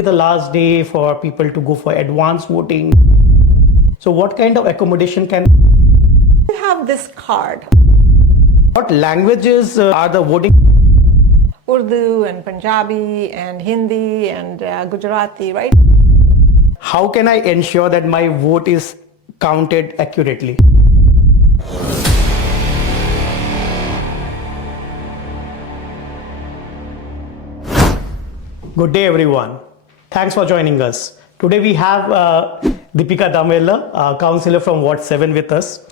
The last day for people to go for advance voting. So what kind of accommodation can You have this card. what languages are the voting? Urdu and Punjabi and Hindi and Gujarati, right? How can I ensure that my vote is counted accurately? Good day everyone. Thanks for joining us. Today we have Dipika Damerla, Councilor from Ward 7 with us.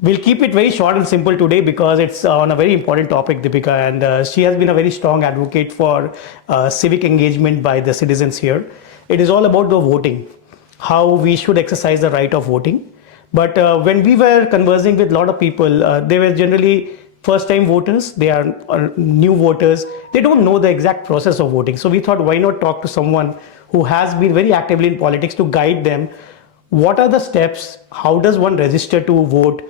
We'll keep it very short and simple today because it's on a very important topic, Dipika, and she has been a very strong advocate for civic engagement by the citizens here. It is all about the voting, how we should exercise the right of voting. But when we were conversing with a lot of people, they were generally first-time voters, they are new voters, they don't know the exact process of voting. So we thought, why not talk to someone who has been very actively in politics to guide them. What are the steps? How does one register to vote?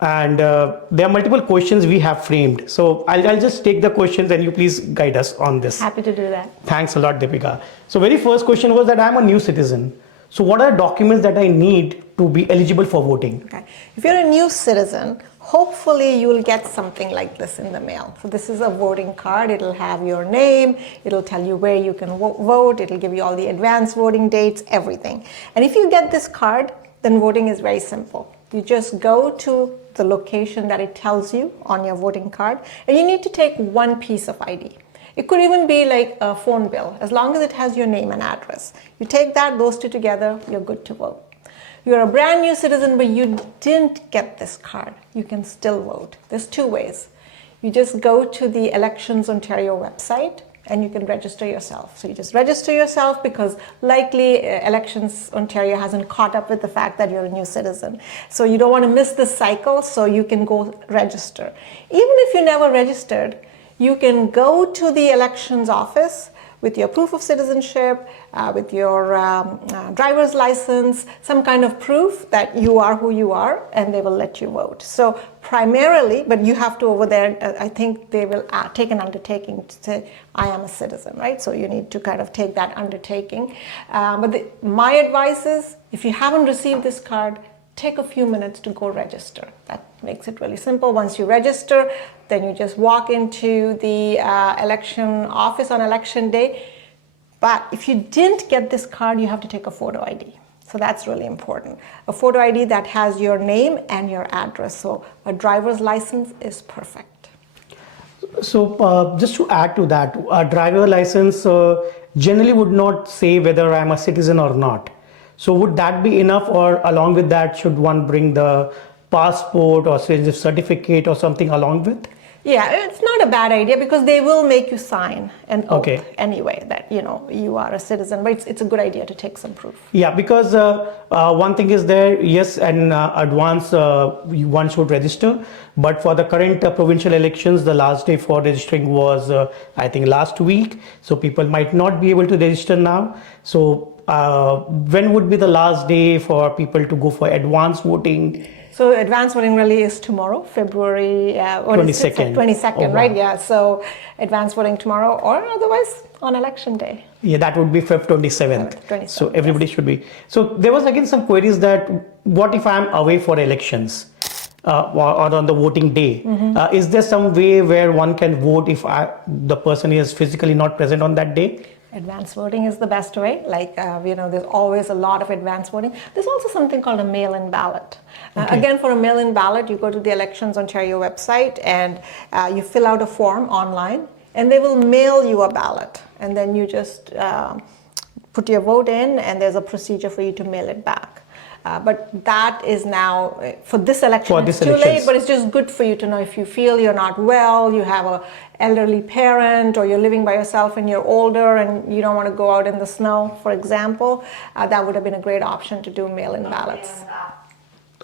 And there are multiple questions we have framed. So I'll just take the questions and you please guide us on this. Happy to do that. Thanks a lot, Dipika. So very first question was that I'm a new citizen. So what are documents that I need to be eligible for voting? Okay. If you're a new citizen, hopefully you will get something like this in the mail. So this is a voting card. It'll have your name. It'll tell you where you can vote. It'll give you all the advanced voting dates, everything. And if you get this card, then voting is very simple. You just go to the location that it tells you on your voting card, and you need to take one piece of ID. It could even be like a phone bill, as long as it has your name and address. You take that, those two together, you're good to vote. You're a brand new citizen, but you didn't get this card. You can still vote. There's two ways. You just go to the Elections Ontario website and you can register yourself. So you just register yourself because likely Elections Ontario hasn't caught up with the fact that you're a new citizen. So you don't want to miss this cycle, so you can go register. Even if you never registered, you can go to the elections office with your proof of citizenship, with your driver's license, some kind of proof that you are who you are, and they will let you vote. So primarily, but you have to over there, I think they will take an undertaking to say, I am a citizen, right? So you need to kind of take that undertaking. My advice is, if you haven't received this card, take a few minutes to go register. That makes it really simple. Once you register, then you just walk into the election office on election day. But if you didn't get this card, you have to take a photo ID. So that's really important. A photo ID that has your name and your address. So a driver's license is perfect. So just to add to that, a driver license generally would not say whether I'm a citizen or not. So would that be enough, or along with that, should one bring the passport or citizenship certificate or something along with? Yeah, it's not a bad idea because they will make you sign an oath anyway that you are a citizen, but it's a good idea to take some proof. Yeah, because one thing is there, yes, and advance one should register, but for the current provincial elections, the last day for registering was I think last week, so people might not be able to register now. So when would be the last day for people to go for advance voting? So advance voting really is tomorrow, February 22nd. 22nd, right? Yeah, so advance voting tomorrow, or otherwise on election day. Yeah, that would be Feb 27th. So everybody should be. So there was again some queries that what if I'm away for elections or on the voting day? Is there some way where one can vote if the person is physically not present on that day? Advance voting is the best way. Like, there's always a lot of advance voting. There's also something called a mail-in ballot. Again, for a mail-in ballot, you go to the Elections Ontario website and you fill out a form online, and they will mail you a ballot. And then you just put your vote in, and there's a procedure for you to mail it back. But that is now, for this election, it's too late, but it's just good for you to know if you feel you're not well, you have an elderly parent, or you're living by yourself and you're older and you don't want to go out in the snow, for example, that would have been a great option to do mail-in ballots.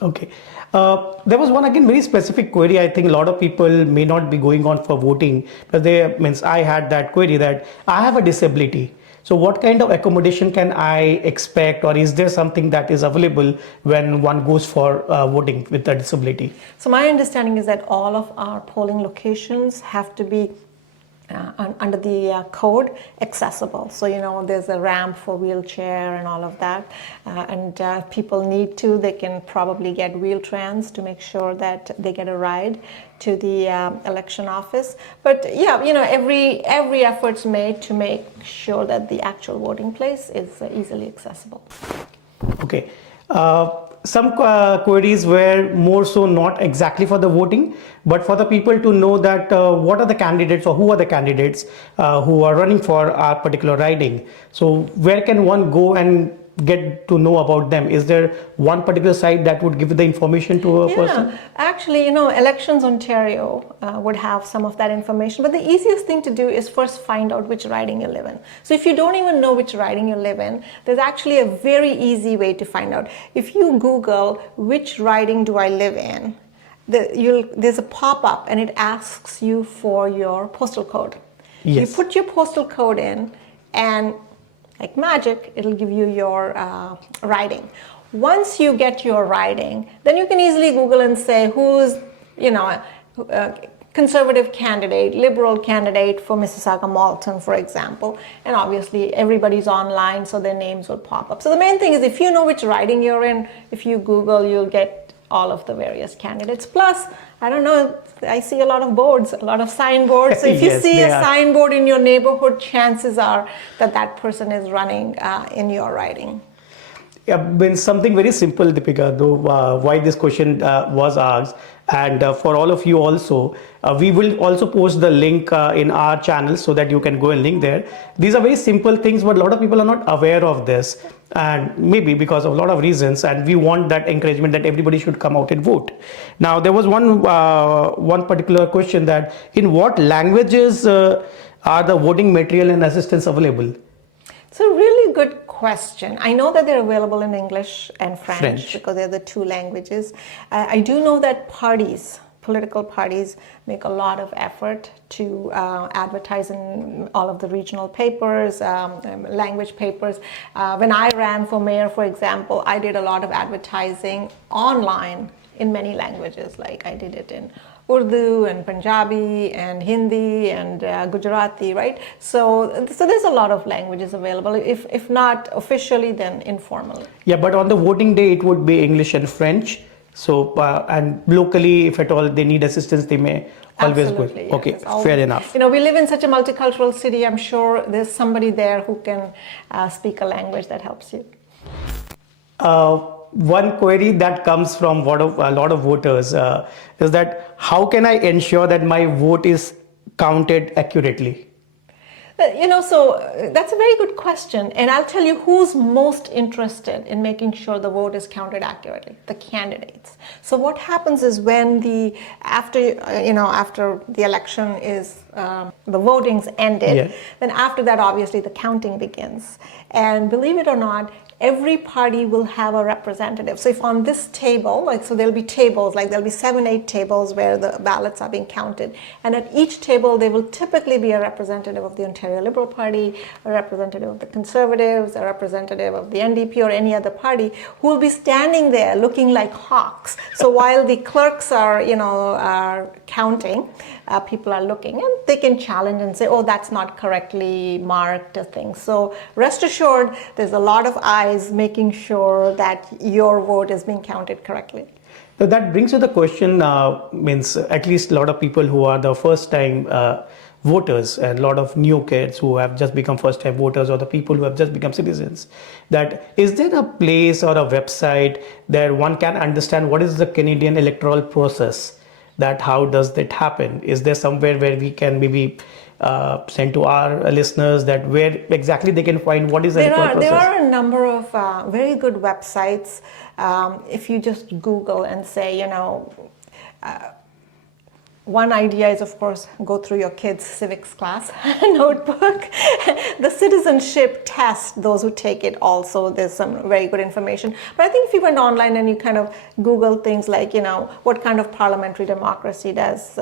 Okay. There was one again very specific query. I think a lot of people may not be going on for voting, because I had that query that I have a disability. So what kind of accommodation can I expect, or is there something that is available when one goes for voting with a disability? So my understanding is that all of our polling locations have to be under the code accessible. So, there's a ramp for wheelchair and all of that. And if people need to, they can probably get Wheel-Trans to make sure that they get a ride to the election office. But yeah, every effort's made to make sure that the actual voting place is easily accessible. Okay. Some queries were more so not exactly for the voting, but for the people to know that what are the candidates or who are the candidates who are running for our particular riding. So where can one go and get to know about them? Is there one particular site that would give the information to a person? Yeah, actually, Elections Ontario would have some of that information, but the easiest thing to do is first find out which riding you live in. So if you don't even know which riding you live in, there's actually a very easy way to find out. If you Google, which riding do I live in, there's a pop-up and it asks you for your postal code. Yes. You put your postal code in and like magic, it'll give you your riding. Once you get your riding, then you can easily Google and say who's, conservative candidate, liberal candidate for Mississauga Malton, for example. And obviously everybody's online, so their names will pop up. So the main thing is if you know which riding you're in, if you Google, you'll get all of the various candidates. Plus, I don't know, I see a lot of boards, a lot of signboards. So if you Yes, see a are. signboard in your neighborhood, chances are that that person is running in your riding. Yeah, been something very simple, Dipika, though why this question was asked. And for all of you also, we will also post the link in our channel so that you can go and link there. These are very simple things, but a lot of people are not aware of this. And maybe because of a lot of reasons, and we want that encouragement that everybody should come out and vote. Now, there was one particular question that in what languages are the voting material and assistance available? It's a really good question. I know that they're available in English and French. Because they're the two languages. I do know that political parties make a lot of effort to advertise in all of the regional papers, language papers. When I ran for mayor, for example, I did a lot of advertising online in many languages. Like I did it in Urdu and Punjabi and Hindi and Gujarati, right? So there's a lot of languages available. If not officially, then informally. Yeah, but on the voting day, it would be English and French. So, and locally, if at all they need assistance, they may always go. Absolutely, Okay, yes. fair enough. We live in such a multicultural city. I'm sure there's somebody there who can speak a language that helps you. One query that comes from a lot of voters is that how can I ensure that my vote is counted accurately? So that's a very good question. And I'll tell you who's most interested in making sure the vote is counted accurately: the candidates. So what happens is when after the election is, the voting's ended, Yeah. then after that, obviously the counting begins. And believe it or not, every party will have a representative. So if on this table, so there'll be tables, there'll be 7-8 tables where the ballots are being counted. And at each table, there will typically be a representative of the Ontario Liberal Party, a representative of the Conservatives, a representative of the NDP or any other party who will be standing there looking like hawks. So while the clerks are counting, people are looking and they can challenge and say, oh, that's not correctly marked things. So rest assured, there's a lot of eyes making sure that your vote is being counted correctly. So that brings to the question, means at least a lot of people who are the first time voters and a lot of new kids who have just become first time voters or the people who have just become citizens, that is there a place or a website that one can understand what is the Canadian electoral process? That how does that happen? Is there somewhere where we can maybe send to our listeners that where exactly they can find what is the electoral process? There are a number of very good websites. If you just Google and say, one idea is, of course, go through your kids' civics class notebook. The citizenship test, those who take it also, there's some very good information. But I think if you went online and you kind of Google things like, what kind of parliamentary democracy does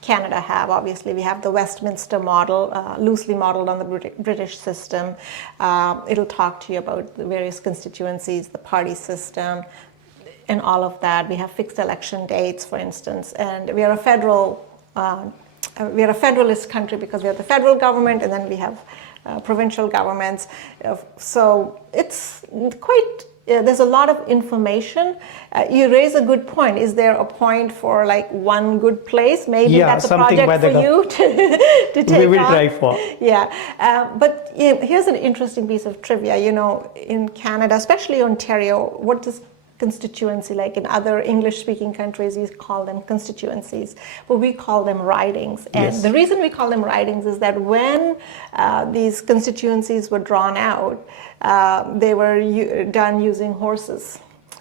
Canada have? Obviously, we have the Westminster model, loosely modeled on the British system. It'll talk to you about the various constituencies, the party system, and all of that. We have fixed election dates, for instance, and we are a federal we are a federalist country because we have the federal government and then we have provincial governments. So it's quite, there's a lot of information. You raise a good point. Is there a point for like one good place? Maybe that's a project for you to take We will on. try for. Yeah, but here's an interesting piece of trivia. You know, in Canada, especially Ontario, what does constituency, like in other English-speaking countries, you call them constituencies, but we call them ridings. And Yes. the reason we call them ridings is that when these constituencies were drawn out, they were done using horses.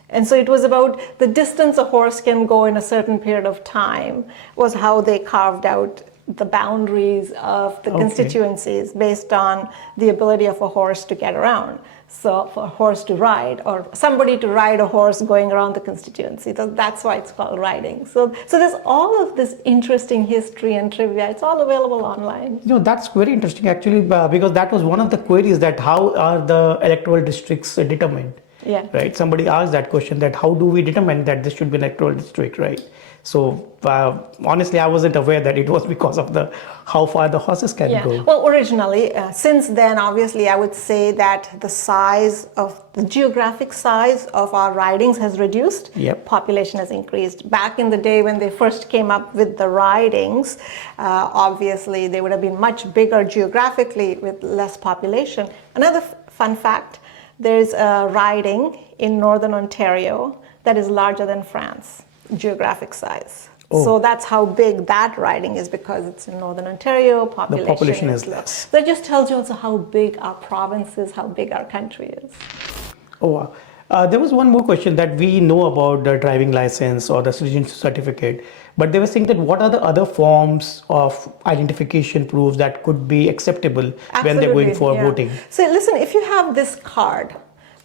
And so it was about the distance a horse can go in a certain period of time was how they carved out the boundaries of the constituencies based on the ability of a horse to get around. So for a horse to ride, or somebody to ride a horse going around the constituency, that's why it's called riding. So there's all of this interesting history and trivia. It's all available online. You know, that's very interesting actually, because that was one of the queries, that how are the electoral districts determined? Yeah. Right. Somebody asked that question, that how do we determine that this should be an electoral district, right? So honestly, I wasn't aware that it was because of the how far the horses can go. Well, originally, since then, obviously, I would say that the size of the geographic size of our ridings has reduced. Yep. Population has increased. Back in the day when they first came up with the ridings, obviously they would have been much bigger geographically with less population. Another fun fact: there's a riding in Northern Ontario that is larger than France. Geographic size. Oh. So that's how big that riding is, because it's in Northern Ontario, The population is less. So it just tells you also how big our province is, how big our country is. Oh, wow. There was one more question, that we know about the driving license or the citizenship certificate, but they were saying that what are the other forms of identification proofs that could be acceptable when they're going for voting? So listen, if you have this card,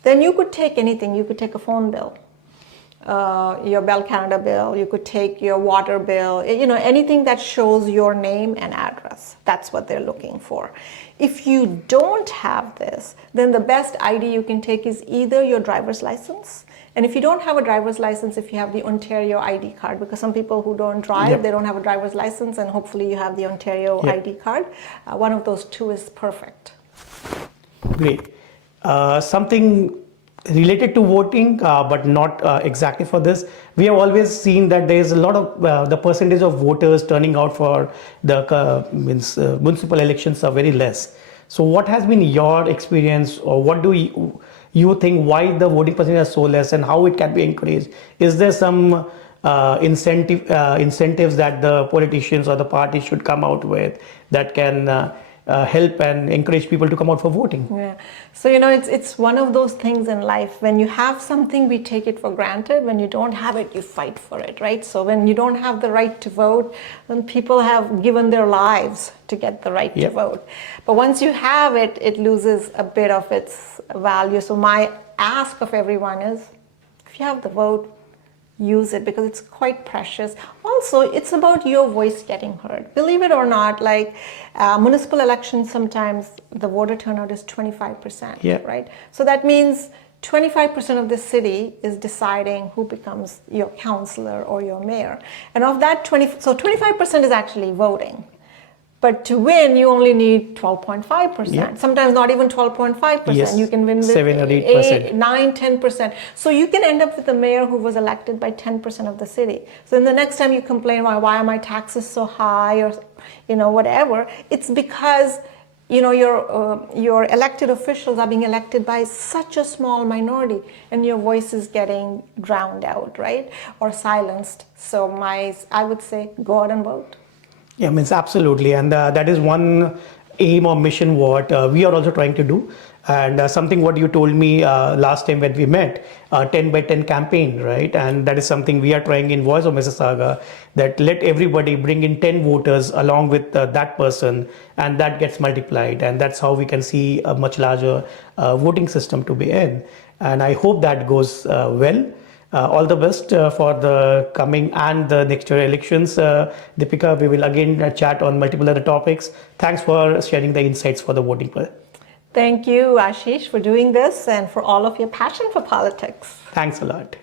then you could take anything. You could take a phone bill, your Bell Canada bill, you could take your water bill, you know, anything that shows your name and address. That's what they're looking for. If you don't have this, then the best ID you can take is either your driver's license, and if you don't have a driver's license, if you have the Ontario ID card, because some people who don't drive, Yep. they don't have a driver's license, and hopefully you have the Ontario Yep. ID card. One of those two is perfect. Great. Something related to voting, but not exactly for this. We have always seen that there is a lot of the percentage of voters turning out for the municipal elections are very less. So what has been your experience, or what do you think why the voting percentage is so less, and how it can be encouraged? Is there some incentives that the politicians or the parties should come out with that can help and encourage people to come out for voting? Yeah. So, you know, it's one of those things in life. When you have something, we take it for granted. When you don't have it, you fight for it, right? So when you don't have the right to vote, then people have given their lives to get the right to Yep. vote. But once you have it, it loses a bit of its value. So my ask of everyone is, if you have the vote, use it, because it's quite precious. Also, it's about your voice getting heard. Believe it or not, like municipal elections, sometimes the voter turnout is 25%, Yeah. right? So that means 25% of the city is deciding who becomes your councilor or your mayor. And of that 25% is actually voting. But to win, you only need 12.5%. Yeah. Sometimes not even 12.5%. Yes, You can win with 7 or 8%. 8, 9, 10%. So you can end up with a mayor who was elected by 10% of the city. So then the next time you complain, why are my taxes so high, or whatever, it's because your elected officials are being elected by such a small minority, and your voice is getting drowned out, right, or silenced. So I would say, go out and vote. Yeah, means absolutely, and that is one aim or mission what we are also trying to do. And something what you told me last time when we met, 10 by 10 campaign, right? And that is something we are trying in Voice of Mississauga, that let everybody bring in 10 voters along with that person, and that gets multiplied. And that's how we can see a much larger voting system to be in. And I hope that goes well. All the best for the coming and the next year elections. Dipika, we will again chat on multiple other topics. Thanks for sharing the insights for the voting. Thank you, Ashish, for doing this and for all of your passion for politics. Thanks a lot.